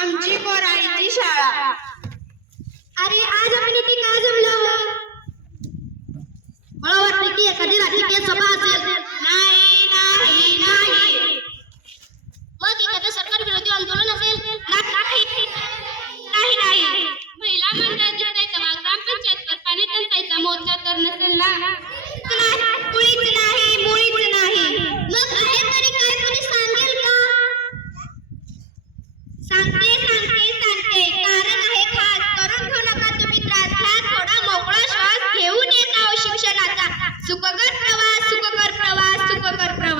आमची कोराळीची शाळा. अरे आज आपण इथे का जमलो? मला वाटतं की एखादी राजकीय सभा असेल. नाही नाही नाही. मग एखादं सरकार विरोधी आंदोलन असेल ना- नाही नाही नाही महिला मंडळाची सभा ग्रामपंचायत पाणी टंचाईचा मोर्चा तर नसेल ना नाही, मुळीच नाही मुळीच नाही मग आहे तरी काय कोणी सांगेल का सांगते सांगते सांगते कारण आहे खास करून घेऊ नका तुम्ही त्रास घ्या थोडा मोकळा श्वास घेऊन येत आहो शिक्षणाचा सुखकर प्रवास सुखकर प्रवास सुखकर प्रवास शिक्षण आमच्या हक्काचे नाही कुणाच्या बापाचे शिक्षण आमच्या हक्काचे नाही कुणाच्या बापाचे अगं ह्यो कोण आहे सोबत तुझ्या माझा धाकटा मुलगा आहे गणेश गणेश शाळेत जातोस की नाही हो मी तर माझ्या अंगणवाडीत जातो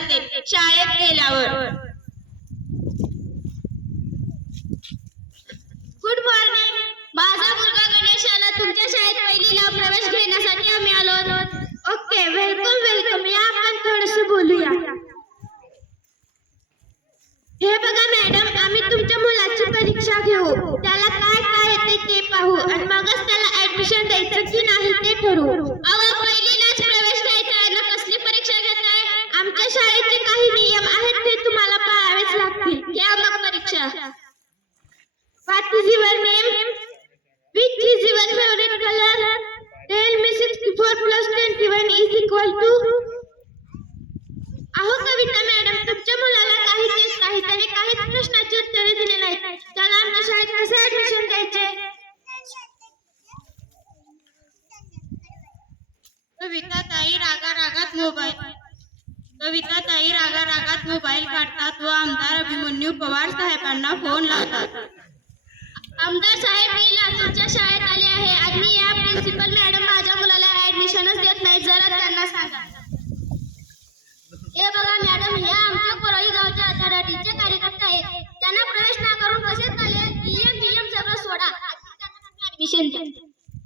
जाते. शाळेत गेल्यावर. गुड मॉर्निंग माझा मुलगा गणेशाला तुमच्या शाळेत पहिलीला प्रवेश घेण्यासाठी आम्ही आलो आहोत. ओके वेलकम वेलकम या आपण थोडस बोलूया. हे बघा मॅडम आम्ही तुमच्या मुलाची परीक्षा घेऊ. त्याला काय काय येते ते पाहू. आणि मगच त्याला ऍडमिशन द्यायचं की नाही ते ठरवू. 21 is equal to? अहो कविता मॅडम तुमच्या मुलाला काहीच येत नाही त्याने काहीच प्रश्नाची उत्तरे दिली नाहीत. त्याला आमच्या शाळेत कसे ऍडमिशन द्यायचे कविता ताई रागा रागात मोबाईल. कविता ताई रागा रागात मोबाईल काढतात व आमदार अभिमन्यू पवार साहेबांना फोन लावतात. आमदार साहेब मी लातूरच्या शाळेत आले आहे. आणि या प्रिन्सिपल मॅडम माझ्या मुलाला ऍडमिशनच देत नाही जरा त्यांना सांगा हे बघा मॅडम हे आमच्या कोराई गावच्या अथॉरिटीचे कार्यकर्ते आहेत त्यांना प्रवेश ना करून कसे चालेल नियम नियम सगळं सोडा. ऍडमिशन द्या.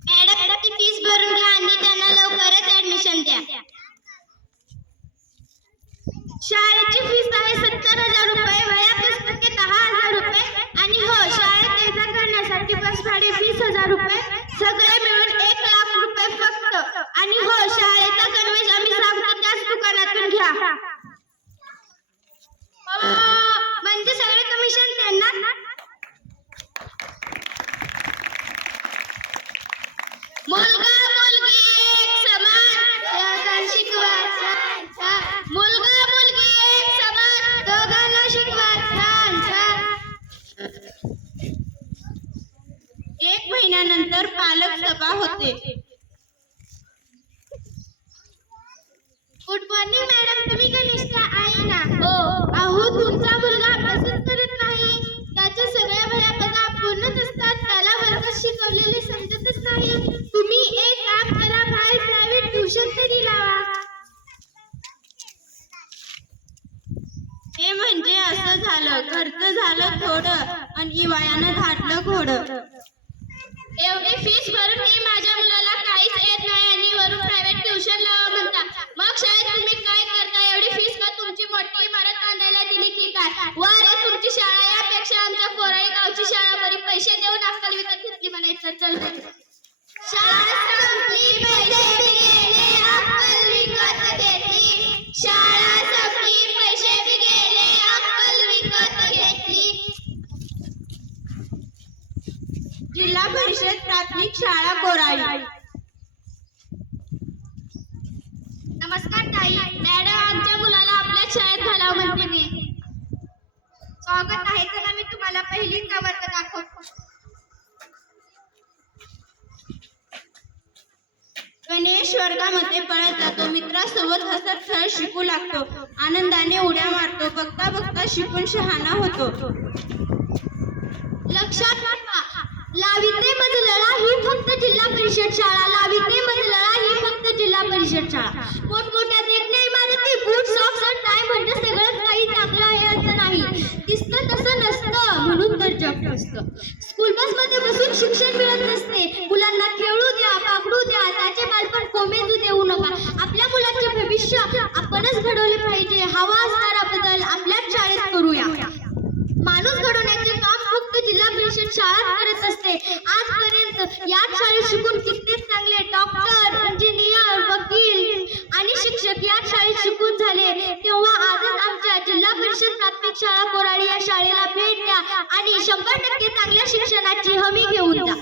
मॅडम ती फीस भरून घ्या आणि त्यांना लवकरच ऍडमिशन द्या. शाळेची फीस आहे सत्तर हजार रुपये वया पुस्तके दहा हजार रुपये. आणि हो शाळेत ये करण्यासाठी बस भाडे वीस हजार रुपये. सगळे मिळून एक लाख रुपये फक्त. आणि हो शाळेचा गणवेश आम्ही सांगतो त्याच दुकानातून घ्या. म्हणजे सगळे कमिशन त्यांना पालक सभा होते. गुड मॉर्निंग मॅडम तुम्ही गणेशला आई ना? हो. अहो तुमचा मुलगा अभ्यासच करत नाही. त्याच्या सगळ्या वया बघा पूर्णच असतात त्याला वर्गात शिकवलेले समजतच नाही. तुम्ही एक काम करा बाहेर प्रायव्हेट ट्युशन तरी लावा. हे म्हणजे असं झालं खर्च झालं थोडं आणि इवायानं धाटलं घोडं. एवढी फीस भरून मी माझ्या मुलाला काहीच येत नाही आणि वरून प्रायव्हेट ट्युशन लावा म्हणता. मग शाळेत तुम्ही काय करता? परिषद प्राथमिक शाळा कोराळी नमस्कार ताई. मॅडम आमच्या मुलाला आपल्या शाळेत घालावं म्हणते मी. स्वागत आहे चला मी तुम्हाला पहिलीचा वर्ग दाखव गणेश वर्गामध्ये पळत जातो. मित्रासोबत हसत खेळ शिकू लागतो. आनंदाने उड्या मारतो. बघता बघता शिकून शहाणा होतो. लक्षात ठेवा. लाविते मजलळा ही फक्त जिल्हा परिषद शाळा. लाविते मजलळा ही फक्त जिल्हा परिषद शाळा. मोठमोठ्या देखण्या इमारती बूट सॉक्स आणि टाय म्हणजे सगळंच काही चांगलं आहे असं नाही. दिसतं तसं नसतं म्हणून तर जग नसतं. स्कूल बसमध्ये बसून शिक्षण मिळत नसते. मुलांना खेळू द्या पाकडू द्या त्याचे बालपण कोमेजू देऊ नका. आपल्या मुलाचे भविष्य आपणच घडवले पाहिजे. हवा असणारा बदल आपल्याच शाळेत करूया. शाळा करत असते. आजपर्यंत याच शाळेत शिकून कित्येक चांगले डॉक्टर इंजिनियर वकील आणि शिक्षक याच शाळेत शिकून झाले. तेव्हा आजच आमच्या जिल्हा परिषद प्राथमिक शाळा कोराळी या शाळेला भेट द्या आणि शंभर टक्के चांगल्या शिक्षणाची हमी घेऊन द्या